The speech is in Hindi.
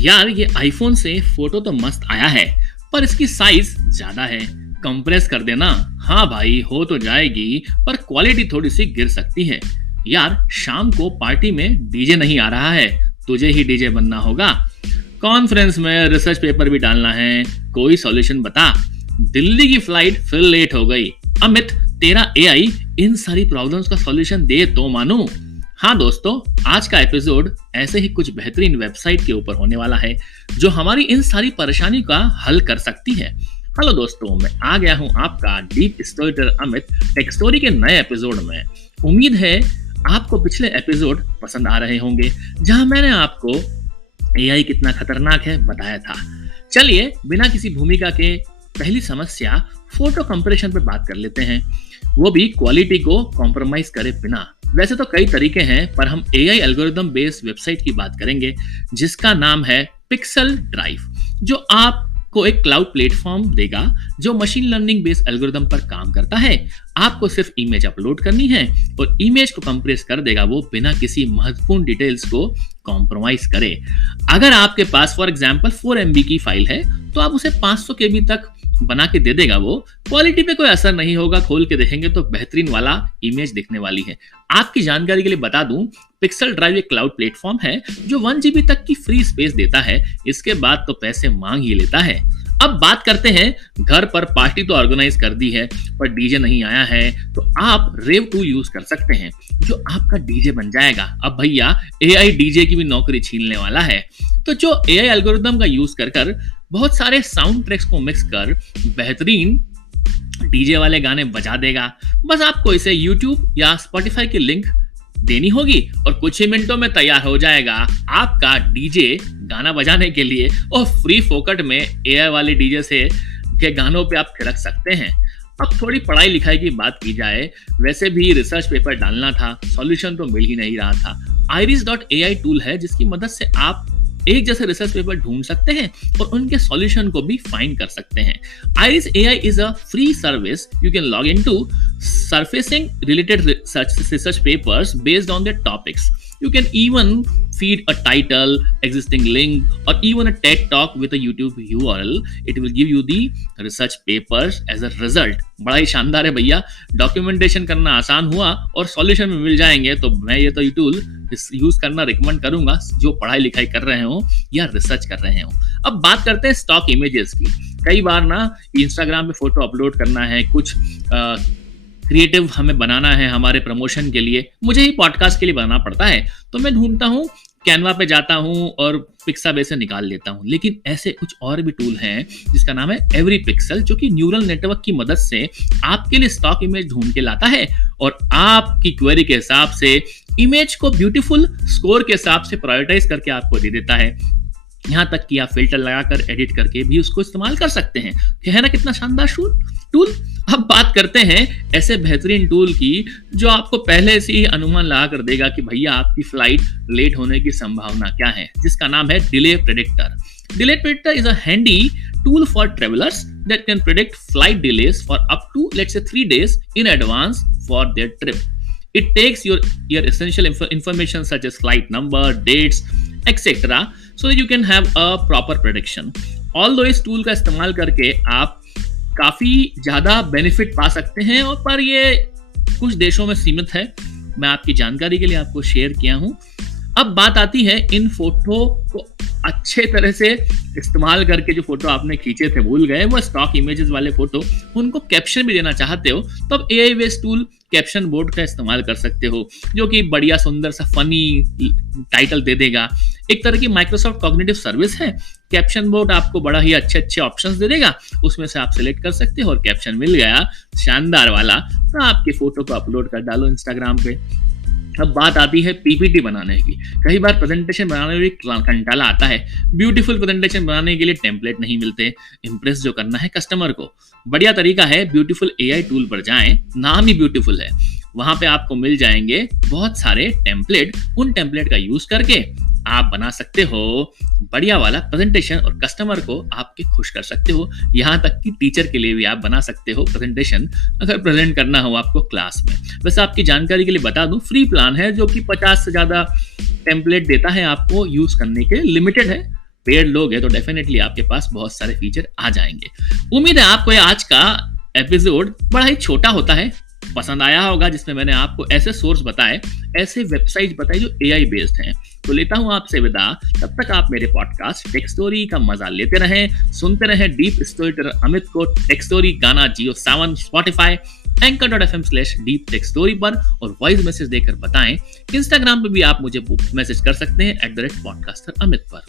यार ये आईफोन से फोटो तो मस्त आया है, पर इसकी साइज ज्यादा है। कंप्रेस कर देना। हाँ भाई, हो तो जाएगी, पर क्वालिटी थोड़ी सी गिर सकती है। यार शाम को पार्टी में डीजे नहीं आ रहा है, तुझे ही डीजे बनना होगा। कॉन्फ्रेंस में रिसर्च पेपर भी डालना है, कोई सॉल्यूशन बता। दिल्ली की फ्लाइट फिर लेट हो गई। अमित, तेरा एआई इन सारी प्रॉब्लम्स का सॉल्यूशन दे तो मानूं। हाँ दोस्तों, आज का एपिसोड ऐसे ही कुछ बेहतरीन वेबसाइट के ऊपर होने वाला है जो हमारी इन सारी परेशानी का हल कर सकती है। हेलो दोस्तों, मैं आ गया हूँ आपका deep storyteller Amit take story के नए एपिसोड में। उम्मीद है आपको पिछले एपिसोड पसंद आ रहे होंगे, जहां मैंने आपको एआई कितना खतरनाक है बताया था। चलिए बिना किसी भूमिका के पहली समस्या फोटो कंप्रेशन पे बात कर लेते हैं, वो भी क्वालिटी को कॉम्प्रोमाइज करे बिना। वैसे तो कई तरीके हैं, पर हम एआई एल्गोरिदम बेस्ड वेबसाइट की बात करेंगे जिसका नाम है पिक्सल ड्राइव, जो आपको एक क्लाउड प्लेटफॉर्म देगा जो मशीन लर्निंग बेस्ड एल्गोरिदम पर काम करता है। आपको सिर्फ इमेज अपलोड करनी है और इमेज को कंप्रेस कर देगा वो बिना किसी महत्वपूर्ण डिटेल्स को कॉम्प्रोमाइज करे। अगर आपके पास फॉर एग्जांपल 4 MB की फाइल है तो आप उसे 500 KB तक बना के दे देगा वो। क्वालिटी पे कोई असर नहीं होगा, खोल के देखेंगे तो बेहतरीन वाला इमेज दिखने वाली है। आपकी जानकारी के लिए बता दूं, पिक्सल ड्राइव एक क्लाउड प्लेटफॉर्म है जो 1 GB तक की फ्री स्पेस देता है, इसके बाद तो पैसे मांग ही लेता है। अब बात करते हैं, घर पर पार्टी तो ऑर्गेनाइज कर दी है पर डीजे नहीं आया है, तो आप रेव 2 यूज कर सकते हैं जो आपका डीजे बन जाएगा। अब भैया एआई डीजे की भी नौकरी छीनने वाला है, तो जो एआई एल्गोरिदम का यूज कर बहुत सारे साउंड ट्रैक्स को मिक्स कर बेहतरीन डीजे वाले गाने बजा देगा। बस आपको इसे YouTube या Spotify की लिंक देनी होगी और कुछ ही मिनटों में तैयार हो जाएगा आपका डीजे गाना बजाने के लिए। और फ्री फोकट में एआई वाले डीजे से के गानों पे आप थिरक सकते हैं। अब थोड़ी पढ़ाई लिखाई की बात की जाए, वैसे भी रिसर्च पेपर डालना था, सॉल्यूशन तो मिल ही नहीं रहा था। iris.ai टूल है जिसकी मदद से आप एक जैसे रिसर्च पेपर ढूंढ सकते हैं और उनके सॉल्यूशन को भी फाइंड कर सकते हैं। Iris AI is a free service. You can log into surfacing related research papers based on their topics. You can even feed a title, existing link, or even a TED talk with a YouTube URL. It will give you the research papers as a result. बड़ा ही शानदार है भैया। डॉक्यूमेंटेशन करना आसान हुआ और सॉल्यूशन में मिल जाएंगे, तो मैं ये तो ये टूल यूज करना रिकमेंड करूंगा जो पढ़ाई लिखाई कर रहे हो या रिसर्च कर रहे हो। अब बात करते हैं स्टॉक इमेजेस की। कई बार ना इंस्टाग्राम पे फोटो अपलोड करना है, कुछ क्रिएटिव हमें बनाना है हमारे प्रमोशन के लिए, मुझे ही पॉडकास्ट के लिए बनाना पड़ता है, तो मैं ढूंढता हूँ, कैनवा पे जाता हूँ और पिक्साबे से निकाल लेता हूँ। लेकिन ऐसे कुछ और भी टूल हैं जिसका नाम है एवरी पिक्सल, जो कि न्यूरल नेटवर्क की मदद से आपके लिए स्टॉक इमेज ढूंढ के लाता है और आपकी क्वेरी के हिसाब से इमेज को ब्यूटीफुल स्कोर के हिसाब से प्रायोरिटाइज करके आपको दे देता है। यहाँ तक कि आप फिल्टर लगाकर एडिट करके भी उसको इस्तेमाल कर सकते हैं। है ना कितना शानदार टूल। अब बात करते हैं ऐसे बेहतरीन टूल की जो आपको पहले से ही अनुमान लगा कर देगा कि भैया आपकी फ्लाइट लेट होने की संभावना क्या है, जिसका नाम है delay predictor. Delay predictor is a handy tool for travelers that can predict flight delays for up to let's say 3 days in advance for their trip. It takes your essential information such as flight number, dates, etc. so that you can have a proper prediction. Although इस टूल का इस्तेमाल करके आप काफी ज्यादा बेनिफिट पा सकते हैं, और पर ये कुछ देशों में सीमित है। मैं आपकी जानकारी के लिए आपको शेयर किया हूं। अब बात आती है इन फोटो को अच्छे तरह से इस्तेमाल करके, जो फोटो आपने खींचे थे भूल गए, वो स्टॉक इमेजेस वाले फोटो, उनको कैप्शन भी देना चाहते हो तो अब AI based tool caption board का इस्तेमाल कर सकते हो, जो कि बढ़िया सुंदर सा फनी टाइटल दे देगा। एक तरह की माइक्रोसॉफ्ट कॉग्निटिव सर्विस है। कैप्शन बोर्ड आपको बड़ा ही अच्छे ऑप्शंस दे देगा, उसमें से आप सिलेक्ट कर सकते हो और कैप्शन मिल गया शानदार वाला, तो आपकी फोटो को अपलोड कर डालो इंस्टाग्राम पे। अब बात आती है पीपीटी बनाने की। कई बार प्रेजेंटेशन बनाने में कंटाला आता है, ब्यूटीफुल प्रेजेंटेशन बनाने के लिए टेम्पलेट नहीं मिलते, इंप्रेस जो करना है कस्टमर को। बढ़िया तरीका है, ब्यूटीफुल एआई टूल पर जाएं, नाम ही ब्यूटीफुल है, वहां पे आपको मिल जाएंगे बहुत सारे टेम्पलेट। उन टेम्पलेट का यूज करके आप बना सकते हो बढ़िया वाला प्रेजेंटेशन और कस्टमर को आपके खुश कर सकते हो। यहाँ तक कि टीचर के लिए भी आप बना सकते हो प्रेजेंटेशन, अगर प्रेजेंट करना हो आपको क्लास में। वैसे आपकी जानकारी के लिए बता दूं, फ्री प्लान है जो कि 50 से ज्यादा टेम्पलेट देता है आपको यूज करने के, लिमिटेड है, पेड लोगे तो डेफिनेटली आपके पास बहुत सारे फीचर आ जाएंगे। उम्मीद है आपको ये आज का एपिसोड बड़ा ही छोटा होता है पसंद आया होगा, जिसमें मैंने आपको ऐसे सोर्स बताए, ऐसे वेबसाइट बताए जो एआई बेस्ड हैं। तो लेता हूं आपसे विदा, तब तक आप मेरे पॉडकास्ट टेक स्टोरी का मजा लेते रहें, सुनते रहें डीप स्टोरी टेलर अमित को। टेक स्टोरी गाना जियो सावन, स्पॉटिफाई, anchor.fm/deep-tech-story पर, और वॉइस मैसेज देकर बताएं। इंस्टाग्राम पे भी आप मुझे मैसेज कर सकते हैं @podcaster अमित पर।